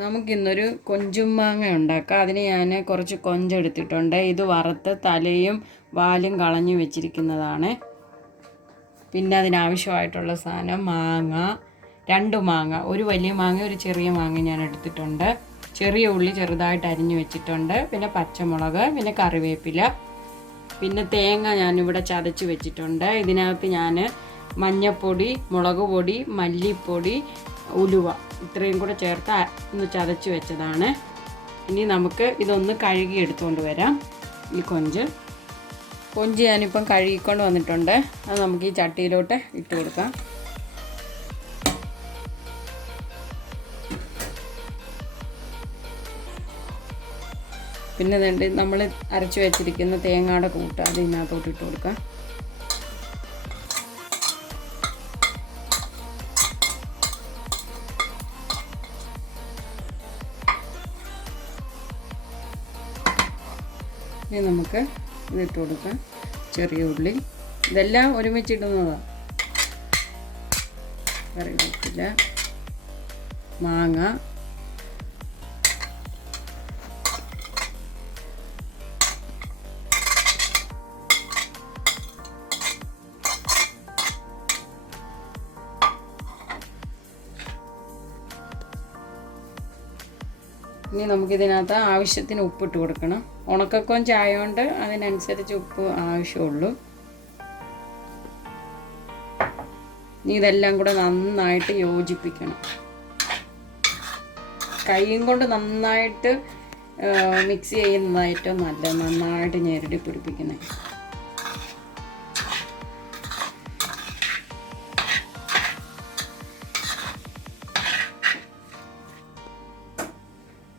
നമുക്കിന്നൊരു കൊഞ്ചും മാങ്ങ ഉണ്ടാക്കാം. അതിന് ഞാൻ കുറച്ച് കൊഞ്ചെടുത്തിട്ടുണ്ട്. ഇത് വറുത്ത് തലയും വാലും കളഞ്ഞു വെച്ചിരിക്കുന്നതാണ്. പിന്നെ അതിനാവശ്യമായിട്ടുള്ള സാധനം മാങ്ങ, 2 മാങ്ങ, ഒരു വലിയ മാങ്ങ ഒരു ചെറിയ മാങ്ങ ഞാൻ എടുത്തിട്ടുണ്ട്. ചെറിയ ഉള്ളി ചെറുതായിട്ട് അരിഞ്ഞു വെച്ചിട്ടുണ്ട്. പിന്നെ പച്ചമുളക്, പിന്നെ കറിവേപ്പില, പിന്നെ തേങ്ങ ഞാനിവിടെ ചതച്ച് വെച്ചിട്ടുണ്ട്. ഇതിനകത്ത് ഞാൻ മഞ്ഞൾപ്പൊടി, മുളക് പൊടി, മല്ലിപ്പൊടി, ഉലുവ ഇത്രയും കൂടെ ചേർത്ത് ഒന്ന് ചതച്ച് വെച്ചതാണ്. ഇനി നമുക്ക് ഇതൊന്ന് കഴുകി എടുത്തുകൊണ്ട് വരാം. ഈ കൊഞ്ച് ഞാനിപ്പം കഴുകിക്കൊണ്ട് വന്നിട്ടുണ്ട്. അത് നമുക്ക് ഈ ചട്ടിയിലോട്ട് ഇട്ട് കൊടുക്കാം. പിന്നെ നമ്മൾ അരച്ച് വെച്ചിരിക്കുന്ന തേങ്ങയുടെ കൂട്ട് അത് ഇതിനകത്തോട്ട് ഇട്ട് കൊടുക്കാം. ഇനി നമുക്ക് ഇതിട്ട് കൊടുക്കാം. ചെറിയ ഉള്ളി ഇതെല്ലാം ഒരുമിച്ചിടുന്നതാണ്. കറിവേപ്പില, മാങ്ങ, ഇനി നമുക്കിതിനകത്ത് ആവശ്യത്തിന് ഉപ്പിട്ട് കൊടുക്കണം. ഉണക്കക്കൊഞ്ച് ആയതുകൊണ്ട് അതിനനുസരിച്ച് ഉപ്പ് ആവശ്യമുള്ളൂ. ഇനി ഇതെല്ലാം കൂടെ നന്നായിട്ട് യോജിപ്പിക്കണം. കൈയും കൊണ്ട് നന്നായിട്ട് മിക്സ് ചെയ്യുന്നതാണ് ഏറ്റവും നല്ലത്. നന്നായിട്ട് ഞെരടി പിടിപ്പിക്കുന്നത്.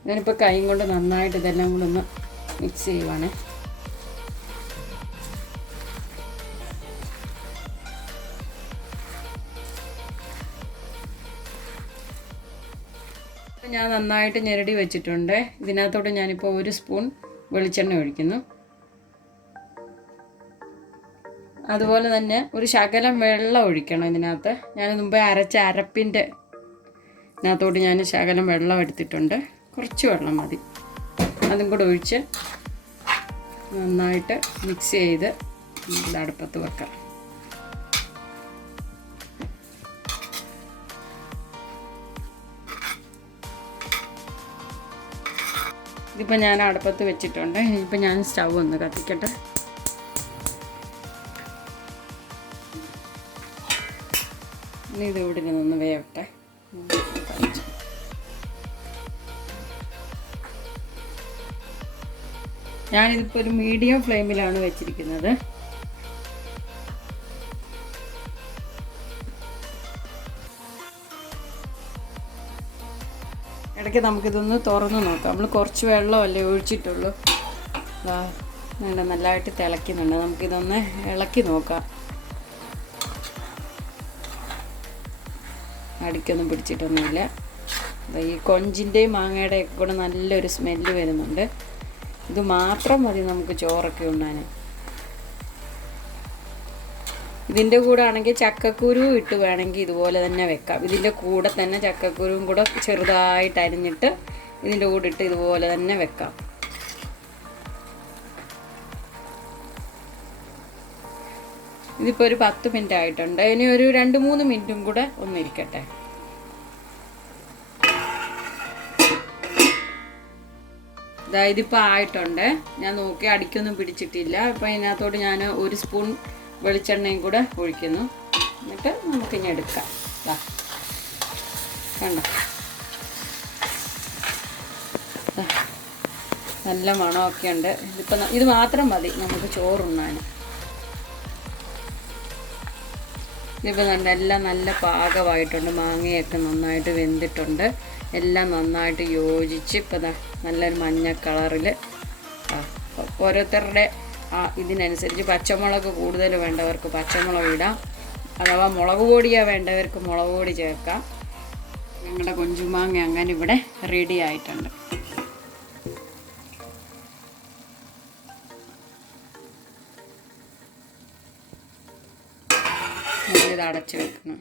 ഞാനിപ്പോൾ കൈ കൊണ്ട് നന്നായിട്ട് ഇതെല്ലാം കൂടെ ഒന്ന് മിക്സ് ചെയ്യുവാണ്. ഞാൻ നന്നായിട്ട് ഞെരടി വെച്ചിട്ടുണ്ട്. ഇതിനകത്തോട്ട് ഞാനിപ്പോൾ 1 സ്പൂൺ വെളിച്ചെണ്ണ ഒഴിക്കുന്നു. അതുപോലെ തന്നെ ഒരു ശകലം വെള്ളം ഒഴിക്കണം ഇതിനകത്ത്. ഞാൻ മുമ്പേ അരച്ച അരപ്പിൻ്റെ ഇതിനകത്തോട്ട് ഞാൻ ശകലം വെള്ളം എടുത്തിട്ടുണ്ട്. കുറച്ച് വെള്ളം മതി. അതും കൂടെ ഒഴിച്ച് നന്നായിട്ട് മിക്സ് ചെയ്ത് അടുപ്പത്ത് വെക്കാം. ഇതിപ്പോൾ ഞാൻ അടുപ്പത്ത് വെച്ചിട്ടുണ്ട്. ഇനിയിപ്പോൾ ഞാൻ സ്റ്റൗ ഒന്ന് കത്തിക്കട്ടെ. ഇനി ഇത് ഇവിടെ നിന്ന് വേവട്ടെ. ഞാനിതിപ്പോൾ ഒരു മീഡിയം ഫ്ലെയിമിലാണ് വെച്ചിരിക്കുന്നത്. ഇടയ്ക്ക് നമുക്കിതൊന്ന് തുറന്ന് നോക്കാം. നമ്മൾ കുറച്ച് വെള്ളമല്ലേ ഒഴിച്ചിട്ടുള്ളൂ. നല്ലതായിട്ട് തിളയ്ക്കുന്നുണ്ട്. നമുക്കിതൊന്ന് ഇളക്കി നോക്കാം. അടിക്കൊന്നും പിടിച്ചിട്ടൊന്നുമില്ല. ഈ കൊഞ്ചിൻ്റെയും മാങ്ങയുടെയൊക്കെ കൂടെ നല്ലൊരു സ്മെല്ല് വരുന്നുണ്ട്. ഇത് മാത്രം മതി നമുക്ക് ചോറൊക്കെ ഉണ്ണാൻ. ഇതിൻ്റെ കൂടെ ആണെങ്കിൽ ചക്കക്കുരു ഇട്ട് വേണമെങ്കിൽ ഇതുപോലെ തന്നെ വെക്കാം. ഇതിൻ്റെ കൂടെ തന്നെ ചക്കക്കുരുവും കൂടെ ചെറുതായിട്ട് അരിഞ്ഞിട്ട് ഇതിൻ്റെ കൂടെ ഇട്ട് ഇതുപോലെ തന്നെ വെക്കാം. ഇതിപ്പോൾ ഒരു 10 മിനിറ്റ് ആയിട്ടുണ്ട്. ഇനി ഒരു 2-3 മിനിറ്റും കൂടെ ഒന്നിരിക്കട്ടെ. ഇതിപ്പോൾ ആയിട്ടുണ്ട്. ഞാൻ നോക്കി അടിക്കൊന്നും പിടിച്ചിട്ടില്ല. അപ്പോൾ ഇതിനകത്തോട്ട് ഞാൻ 1 സ്പൂൺ വെളിച്ചെണ്ണയും കൂടെ ഒഴിക്കുന്നു. എന്നിട്ട് നമുക്കിനി എടുക്കാം. കണ്ടോ, നല്ല മണമൊക്കെ ഉണ്ട്. ഇത് മാത്രം മതി നമുക്ക് ചോറുണ്ണാൻ. ഇതിപ്പോൾ എല്ലാം നല്ല പാകമായിട്ടുണ്ട്. മാങ്ങയൊക്കെ നന്നായിട്ട് വെന്തിട്ടുണ്ട്. എല്ലാം നന്നായിട്ട് യോജിച്ച് ഇപ്പം നല്ലൊരു മഞ്ഞ കളറിൽ. ഓരോരുത്തരുടെ ഇതിനനുസരിച്ച് പച്ചമുളക് കൂടുതൽ വേണ്ടവർക്ക് പച്ചമുളക് ഇടാം. അഥവാ മുളക് പൊടിയാണ് വേണ്ടവർക്ക് മുളക് പൊടി ചേർക്കാം. ഞങ്ങളുടെ കൊഞ്ചുമാങ്ങ അങ്ങനെ ഇവിടെ റെഡി ആയിട്ടുണ്ട്. ഇത് അടച്ച് വെക്കണം.